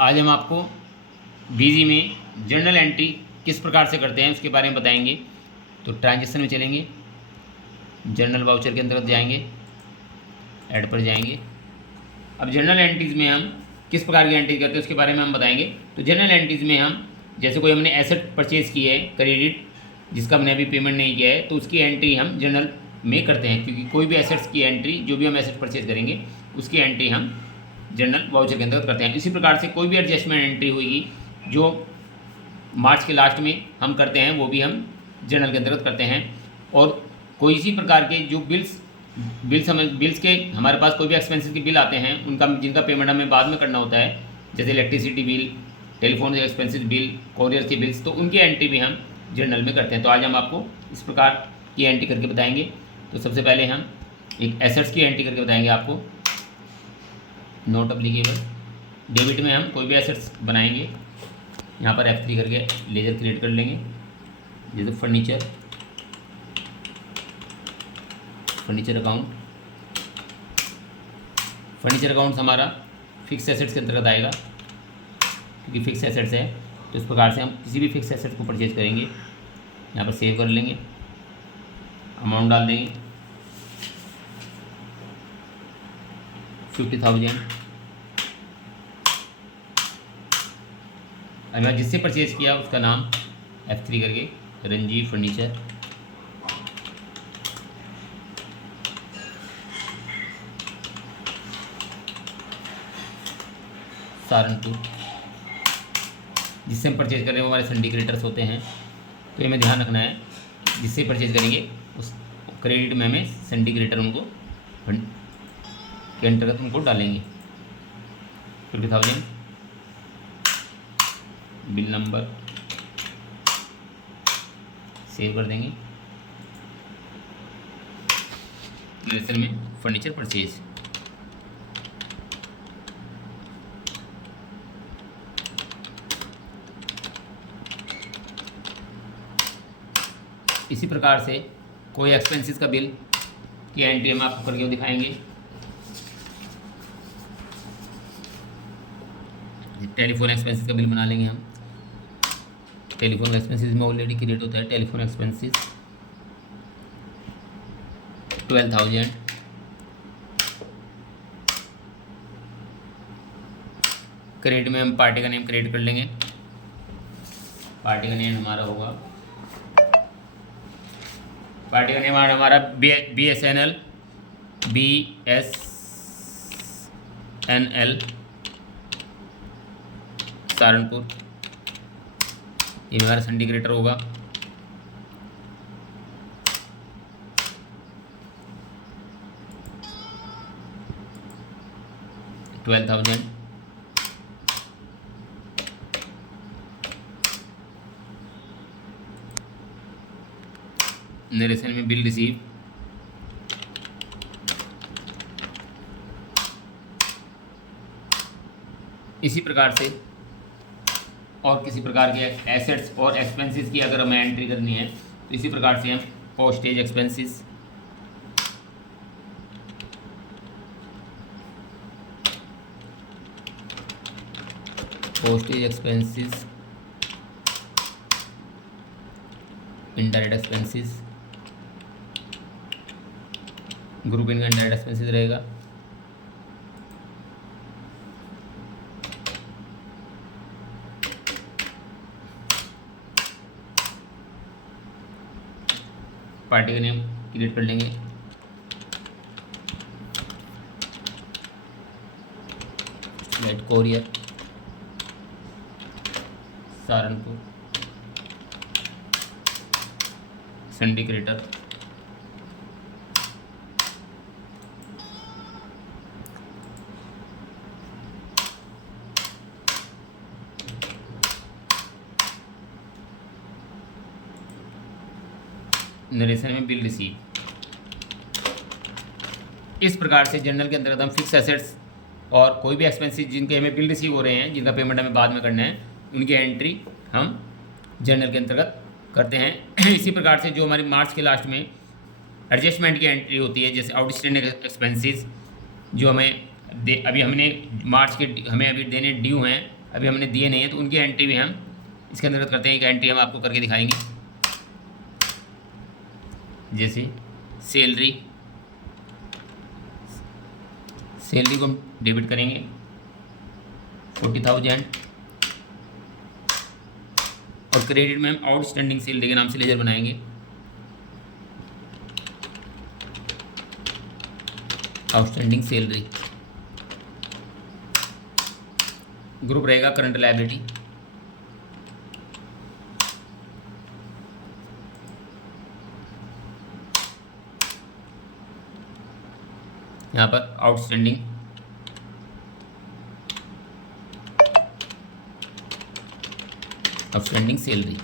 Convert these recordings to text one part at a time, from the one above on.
आज हम आपको बीजी में जर्नल एंट्री किस प्रकार से करते हैं उसके बारे में बताएंगे। तो ट्रांजेक्शन में चलेंगे, जर्नल वाउचर के अंतर्गत जाएंगे, ऐड पर जाएंगे। अब जर्नल एंट्रीज़ में हम किस प्रकार की एंट्री करते हैं उसके बारे में हम बताएंगे। तो जर्नल एंट्रीज़ में हम जैसे कोई हमने एसेट परचेज़ की है क्रेडिट, जिसका हमने अभी पेमेंट नहीं किया है, तो उसकी एंट्री हम जर्नल में करते हैं, क्योंकि कोई भी एसेट्स की एंट्री, जो भी हम एसेट परचेज़ करेंगे उसकी एंट्री हम जर्नल वाउचर के अंतर्गत करते हैं। इसी प्रकार से कोई भी एडजस्टमेंट एंट्री होगी जो मार्च के लास्ट में हम करते हैं, वो भी हम जर्नल के अंतर्गत करते हैं। और कोई इसी प्रकार के जो बिल्स के हमारे पास कोई भी एक्सपेंसेस के बिल आते हैं, जिनका पेमेंट हमें बाद में करना होता है, जैसे इलेक्ट्रिसिटी बिल, टेलीफोन के एक्सपेंसेस बिल, कोरियर के बिल्स, तो उनकी एंट्री भी हम जर्नल में करते हैं। तो आज हम आपको इस प्रकार की एंट्री करके बताएंगे। तो सबसे पहले हम एक एसेट्स की एंट्री करके बताएंगे आपको, नोट अप्लीकेबल। डेबिट में हम कोई भी एसेट्स बनाएंगे, यहाँ पर F3 करके लेजर क्रिएट कर लेंगे, जैसे फर्नीचर अकाउंट हमारा फिक्स एसेट्स के अंतर्गत आएगा, क्योंकि फिक्स एसेट्स है। तो इस प्रकार से हम किसी भी फिक्स एसेट को परचेज करेंगे, यहाँ पर सेव कर लेंगे, अमाउंट डाल देंगे 50,000। अब जिससे परचेज किया उसका नाम F3 करके रंजी फर्नीचर, सहारनपुर। जिससे हम परचेज कर रहे हैं वो हमारे सिंडिकेटर्स होते हैं, तो ये हमें ध्यान रखना है, जिससे परचेज करेंगे उस क्रेडिट में हमें सिंडिकेटर उनको के अंतर्गत उनको डालेंगे। 50,000 बिल नंबर सेव कर देंगे, नर्सरी में फर्नीचर परचेज। इसी प्रकार से कोई एक्सपेंसेस का बिल की एंट्री हम आपको करके दिखाएंगे। टेलीफोन एक्सपेंसेस का बिल बना लेंगे हम। टेलीफोन एक्सपेंसेस में ऑलरेडी क्रिएट होता है टेलीफोन एक्सपेंसेस 12,000। क्रेडिट में हम पार्टी का नेम क्रिएट कर लेंगे, पार्टी का नेम हमारा होगा, पार्टी का नेम हमारा BSNL सहारनपुर। ये हमारा सिंडिकेटर होगा। $12,000। नरेशन में बिल रिसीव, इसी प्रकार से और किसी प्रकार के एसेट्स और एक्सपेंसेस की अगर हमें एंट्री करनी है तो इसी प्रकार से हम postage expenses, indirect expenses, group इनका इनडायरेक्ट एक्सपेंसेस रहेगा, पार्टी का नेम क्रिएट कर लेंगे, late courier Saharanpur, syndicator, narration में बिल रिसीव। इस प्रकार से जर्नल के अंतर्गत हम फिक्स एसेट्स और कोई भी एक्सपेंसेस जिनके हमें बिल रिसीव हो रहे हैं, जिनका पेमेंट हमें बाद में करना है, उनकी एंट्री हम जर्नल के अंतर्गत करते हैं। इसी प्रकार से जो हमारी मार्च के लास्ट में एडजस्टमेंट की एंट्री होती है, जैसे आउटस्टैंडिंग एक्सपेंसेस जो हमें अभी हमने मार्च के हमें अभी देने ड्यू हैं, अभी हमने दिए नहीं है, तो उनकी एंट्री भी हम इसके अंतर्गत करते हैं। एक एंट्री हम आपको करके दिखाएंगे, जैसे सैलरी को हम डेबिट करेंगे 40,000, और क्रेडिट में हम आउटस्टैंडिंग सैलरी के नाम से लेजर बनाएंगे। आउटस्टैंडिंग सैलरी ग्रुप रहेगा करंट लायबिलिटी। यहाँ पर आउटस्टैंडिंग सैलरी,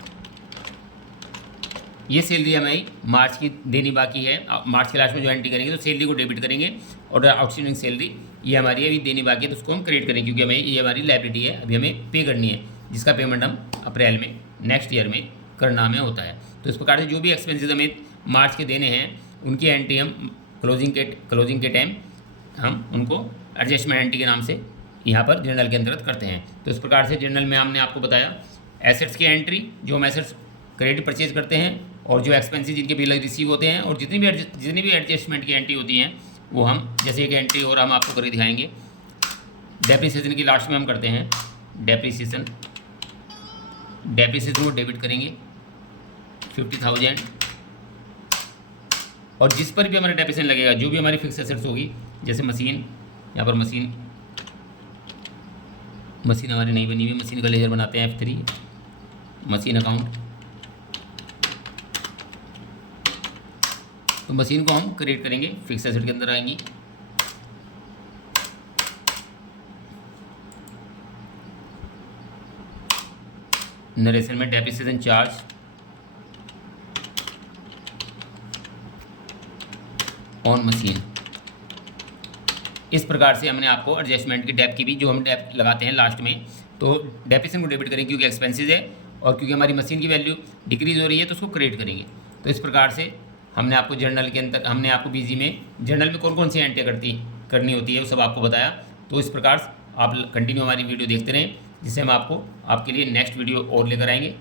ये सैलरी हमें मार्च की देनी बाकी है। मार्च के लास्ट में जो एंट्री करेंगे तो सैलरी को डेबिट करेंगे, और आउटस्टैंडिंग सैलरी ये हमारी अभी देनी बाकी है, तो उसको हम क्रेडिट करेंगे, क्योंकि हमें ये हमारी लायबिलिटी है, अभी हमें पे करनी है, जिसका पेमेंट हम अप्रैल में नेक्स्ट ईयर में करना हमें होता है। तो इस प्रकार से जो भी एक्सपेंसेस हमें मार्च के देने हैं उनकी एंट्री हम क्लोजिंग के टाइम हम उनको एडजस्टमेंट एंट्री के नाम से यहाँ पर जर्नल के अंतर्गत करते हैं। तो इस प्रकार से जर्नल में हमने आपको बताया एसेट्स की एंट्री, जो हम एसेट्स क्रेडिट परचेज करते हैं, और जो एक्सपेंसेस जिनके बिल रिसीव होते हैं, और जितनी भी एडजस्टमेंट की एंट्री होती हैं वो हम, जैसे एक एंट्री और हम आपको करके दिखाएंगे। डेप्रिसिएशन की लास्ट में हम करते हैं डेप्रिसिएशन को डेबिट करेंगे 50,000, और जिस पर भी हमारा डेप्रिसिएशन लगेगा, जो भी हमारी फिक्स एसेट्स होगी, जैसे मशीन, यहाँ पर मशीन हमारी नहीं बनी हुई, मशीन का लेजर बनाते हैं F3, मशीन अकाउंट, तो मशीन को हम क्रिएट करेंगे, फिक्स एसेट के अंदर आएंगी। नरेशन में डेप्रिसिएशन चार्ज, ऑन मशीन। इस प्रकार से हमने आपको एडजस्टमेंट की डेप की भी, जो हम डेप लगाते हैं लास्ट में, तो डेप्रिसिएशन को डेबिट करेंगे क्योंकि एक्सपेंसेस है, और क्योंकि हमारी मशीन की वैल्यू डिक्रीज हो रही है तो उसको क्रिएट करेंगे। तो इस प्रकार से हमने आपको जर्नल के अंदर, हमने आपको बीजी में जर्नल में कौन कौन सी एंट्री करनी होती है वो सब आपको बताया। तो इस प्रकार आप कंटिन्यू हमारी वीडियो देखते रहें, जिससे हम आपको आपके लिए नेक्स्ट वीडियो और लेकर आएंगे।